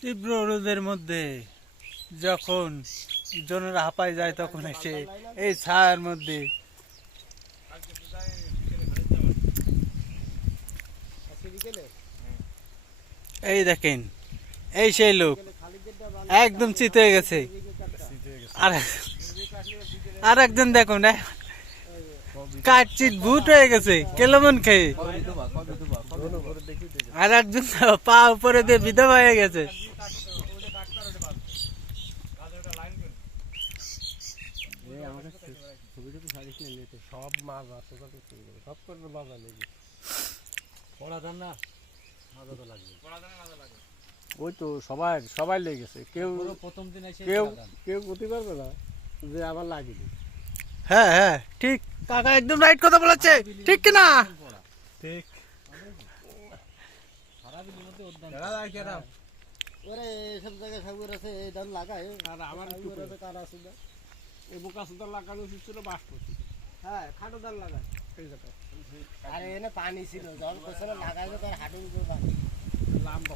তীব্র রোদের মধ্যে যখন জনের হাঁপায় যায় তখন এসে এই ছায়ার মধ্যে এই দেখেন, এই সেই লোক একদম চিত হয়ে গেছে। আর আর একজন দেখুন কাঠচিত ভূত হয়ে গেছে কেলমন খেয়ে। আর একজন পা উপরে দিয়ে বিধবা হয়ে গেছে। সব মাছ আছে, সব করে মাছ লেগে পড়া যান না, মাজা তো লাগবে। ওই তো সবাই সবাই লেগেছে, কেউ প্রথম দিন কেউ কেউ করতে পারবে না যে আমার লাগেনি। হ্যাঁ হ্যাঁ ঠিক, কাকা একদম রাইট কথা বলেছে, ঠিক কিনা? ঠিক। ওরে এসব জায়গায় সাগর আছে, এই ধান লাগায়। আর আমার সাগর আছে, কার আছে না, এই বোকা সুন্দর লাগানো ছিল বাস করছি। হ্যাঁ, খাটো ধান লাগায় এই জায়গায়। আরে এনে পানি ছিল, জল কোথায় লাগাইলে তার হাঁটুর উপর পানি লাম্বা